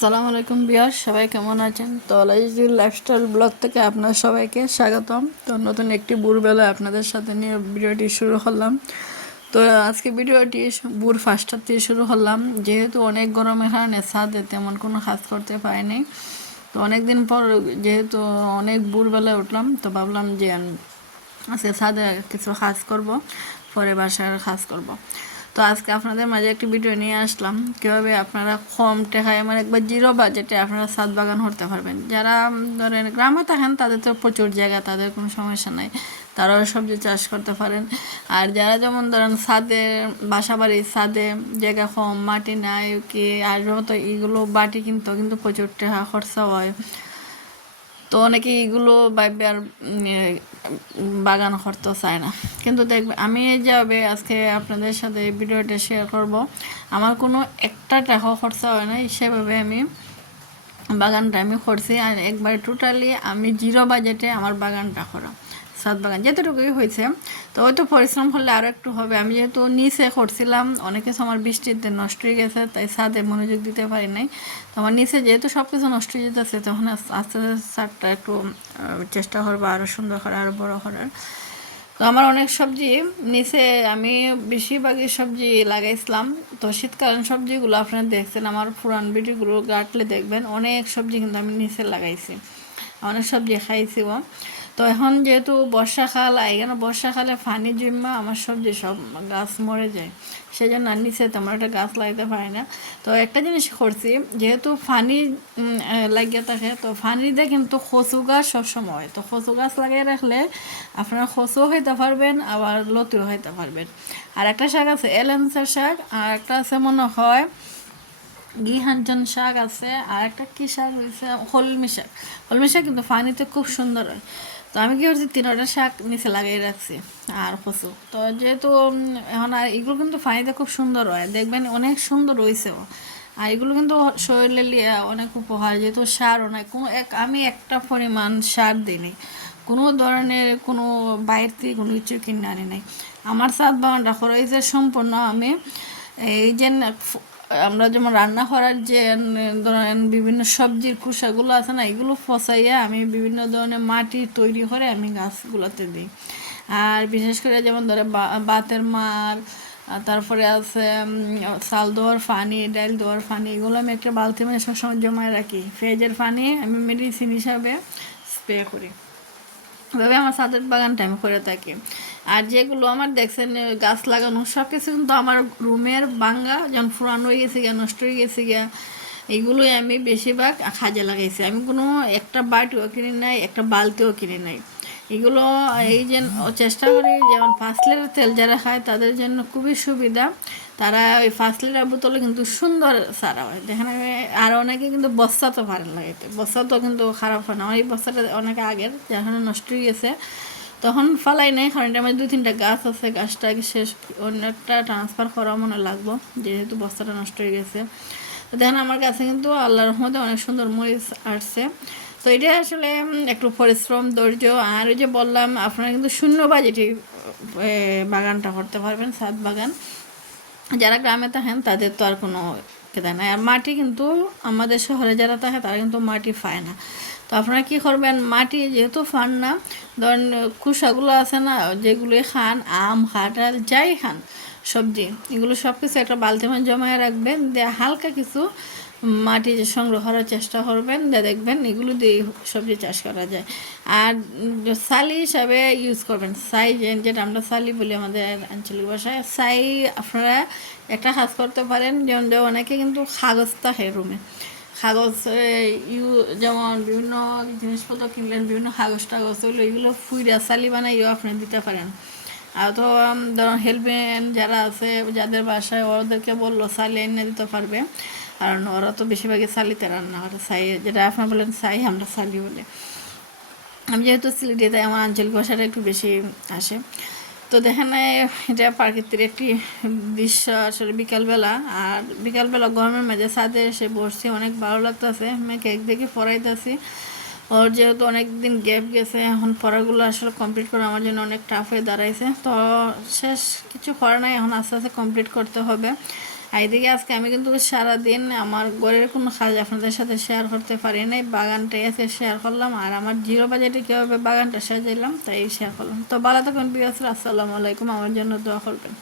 আসসালামু আলাইকুম বিয়ার, সবাই কেমন আছেন? তো লাইজুল লাইফস্টাইল ব্লগ থেকে আপনার সবাইকে স্বাগতম। তো নতুন একটি ভোরবেলায় আপনাদের সাথে নিয়ে ভিডিওটি শুরু করলাম। তো আজকে ভিডিওটি ভোর 5টা থেকে শুরু করলাম, যেহেতু অনেক গরমের কারণে ছাদে তেমন কোনো কাজ করতে পারিনি। তো অনেক দিন পর যেহেতু অনেক ভোরবেলায় উঠলাম, তো ভাবলাম যে আজকে ছাদে কিছু কাজ করব, পরে বাসার কাজ করব। তো আজকে আপনাদের মাঝে একটি ভিডিও নিয়ে আসলাম, কীভাবে আপনারা কম টাকায় একবার জিরো বাজেটে আপনারা ছাদ বাগান করতে পারবেন। যারা ধরেন গ্রামে থাকেন তাদের তো প্রচুর জায়গা, তাদের কোনো সমস্যা নাই, তারাও সবজি চাষ করতে পারেন। আর যারা যেমন ধরেন ছাদে, বাসা বাড়ির ছাদে জায়গা কম, মাটি নাই কি আর তো এগুলো বাটি কিনতেও কিন্তু প্রচুর টাকা খরচা হয়। তো অনেকে এইগুলো ভাবে আর বাগান করতেও চায় না। কিন্তু দেখবে আমি যাবে আজকে আপনাদের সাথে এই ভিডিওটা শেয়ার করব, আমার কোনো একটা টাকা খরচা হয় না, সেভাবে আমি বাগানটা আমি করছি। আর একবার টোটালি আমি জিরো বাজেটে আমার বাগানটা করা, ছাদ বাগান যেতটুকুই হয়েছে। তো হয়তো পরিশ্রম করলে আরও একটু হবে। আমি যেহেতু নিচে করছিলাম, অনেক কিছু আমার বৃষ্টিতে নষ্ট হয়ে গেছে, তাই ছাদে মনোযোগ দিতে পারি নাই। তো আমার নিচে যেহেতু সব কিছু নষ্ট হয়ে যেতেছে, তখন আস্তে আস্তে ছাদটা একটু চেষ্টা করবো আরও সুন্দর করার, আরও বড়ো করার। তো আমার অনেক সবজি নিচে, আমি বেশিরভাগই সবজি লাগাইছিলাম। তো শীতকালীন সবজিগুলো আপনারা দেখছেন, আমার পুরান ভিডিওগুলো ঘাটলে দেখবেন অনেক সবজি কিন্তু আমি নিচে লাগাইছি, অনেক সবজি খাইছিও। তো এখন যেহেতু বর্ষাকাল, এখানে বর্ষাকালে পানি জমা আমার সবজি সব গাছ মরে যায়, সেই জন্য নিচে তেমন একটা গাছ লাগাতে পারি না। তো একটা জিনিস করছি, যেহেতু পানি লাগিয়ে থাকে, তো পানিতে কিন্তু কচু গাছ সবসময় হয়। তো কচু গাছ লাগিয়ে রাখলে আপনারা কচুও হইতে পারবেন, আবার লতিও হইতে পারবেন। আর একটা শাক আছে এলেন্সার শাক, আর একটা আছে মনে হয় গিহাঞ্জন শাক আছে, আর একটা কী শাক হয়েছে কলমি শাক। কলমি শাক কিন্তু পানিতে খুব সুন্দর হয়। তো আমি কি করছি, 3টা শাক নিচে লাগিয়ে রাখছি আর কচু। তো যেহেতু এখন আর এগুলো কিন্তু পানিতে খুব সুন্দর হয়, দেখবেন অনেক সুন্দর হয়েছেও। আর এগুলো কিন্তু শরীরে অনেক উপকার, যেহেতু সারও নাই কোনো আমি একটা পরিমাণ সার দিইনি, কোনো ধরনের কোনো বাইরে থেকে কোনো কিছু কিনে আনি নাই। আমার ছাদ বাগানটা করা হয়েছে সম্পূর্ণ আমি এই যে আমরা যেমন রান্না করার যে ধরেন বিভিন্ন সবজির খোসাগুলো আছে না, এগুলো ফসাইয়া আমি বিভিন্ন ধরনের মাটি তৈরি করে আমি গাছগুলোতে দিই। আর বিশেষ করে যেমন ধরে বাতের মার, তারপরে আছে চাল দেওয়ার পানি, ডাল দেওয়ার পানি, এগুলো আমি একটা বালতি মানে সবসময় জমায় রাখি। ফ্রিজের পানি আমি মেডিসিন হিসাবে স্প্রে করি। এভাবে আমার ছাদের বাগানটা আমি করে থাকি। আর যেগুলো আমার দেখছেন গাছ লাগানো সব কিছু কিন্তু আমার রুমের বাঙ্গা, যখন পুরানো হয়ে গেছে গিয়া, নষ্ট হয়ে গেছে গিয়া, এগুলোই আমি বেশিরভাগ কাজে লাগাইছি। আমি কোনো একটা বাটিও কিনি নাই, একটা বালতিও কিনি নাই। এগুলো এই যে চেষ্টা করি, যেমন 5 লিটার তেল যারা খায় তাদের জন্য খুবই সুবিধা। তারা ওই 5 লিটার বোতলে কিন্তু সুন্দর সারা হয়, যেখানে আর অনেকে কিন্তু বস্তা তো পারেন লাগাইতে, বস্তা তো কিন্তু খারাপ হয় না। আমার এই বস্তাটা অনেক আগের, যেখানে নষ্ট হয়ে গেছে, তখন ফালাই নেই, কারণ এটা আমার 2-3টা গাছ আছে, গাছটা শেষ অন্যটা ট্রান্সফার করা মনে লাগবো, যেহেতু বস্তাটা নষ্ট হয়ে গেছে। তো দেখেন আমার কাছে কিন্তু আল্লাহর রহমতে অনেক সুন্দর মরিচ আসছে। তো এটা আসলে একটু পরিশ্রম, ধৈর্য। আর ওই যে বললাম, আপনারা কিন্তু শূন্য বাজেটে বাগানটা করতে পারবেন, ছাদ বাগান। যারা গ্রামে থাকেন তাদের তো আর কোনো কেদা নাই। আর মাটি কিন্তু আমাদের শহরে যারা থাকে তারা কিন্তু মাটি পায় না। তো আপনারা কী করবেন, মাটি যেহেতু পান না, ধরেন খোসাগুলো আছে না, যেগুলো খান, আম, কাঁঠাল, যাই খান সবজি, এগুলো সব কিছু একটা বালতি মানে জমায় রাখবেন, দিয়ে হালকা কিছু মাটি যে সংগ্রহ করার চেষ্টা করবেন, দিয়ে দেখবেন এগুলো দিয়ে সবজি চাষ করা যায়। আর সালি হিসাবে ইউজ করবেন, সাই, যেটা আমরা সালি বলি আমাদের আঞ্চলিক ভাষায়, সাই। আপনারা একটা কাজ করতে পারেন, যেমন অনেকে কিন্তু কাগজ থাকে রুমে, কাগজ যেমন বিভিন্ন জিনিসপত্র কিনলেন, বিভিন্ন কাগজ টাগজ হইলো, এগুলো ফুইরা সালি বানাইও আপনি দিতে পারেন। আর তো ধরুন হেল্পেন যারা আছে, যাদের বাসায়, ওদেরকে বললো সালি এনে দিতে পারবে, কারণ ওরা তো বেশিরভাগই সালিতে রান্না করে। সাই যেটা আপনার বলেন সাই, আমরা সালি বলে। আমি যেহেতু সিলেটি, তাই আমার আঞ্চলিক ভাষাটা একটু বেশি আসে। তো দেখেন এটা প্রাকৃতিক একটি দৃশ্য আসলে বিকালবেলা। আর বিকালবেলা গরমের মাঝে ছাদে এসে বসছি, অনেক ভালো লাগতেছে। আমি কেক দেখে পড়াইতেছি, ওর যেহেতু অনেক দিন গ্যাপ গেছে, এখন পড়াগুলো আসলে কমপ্লিট করা আমার জন্য অনেক টাফ হয়ে দাঁড়াইছে। তো শেষ কিছু করার নাই, এখন আস্তে আস্তে কমপ্লিট করতে হবে। আর এদিকে আজকে আমি কিন্তু সারাদিন আমার ঘরের কোনো কাজ আপনাদের সাথে শেয়ার করতে পারি নাই, বাগানটাই আজকে শেয়ার করলাম আর আমার জিরো বাজেটে কীভাবে বাগানটা সাজাইলাম তাই শেয়ার করলাম। তো ভালো থাকুন ভিউয়ার্স, আসসালামু আলাইকুম, আমার জন্য দোয়া করবেন।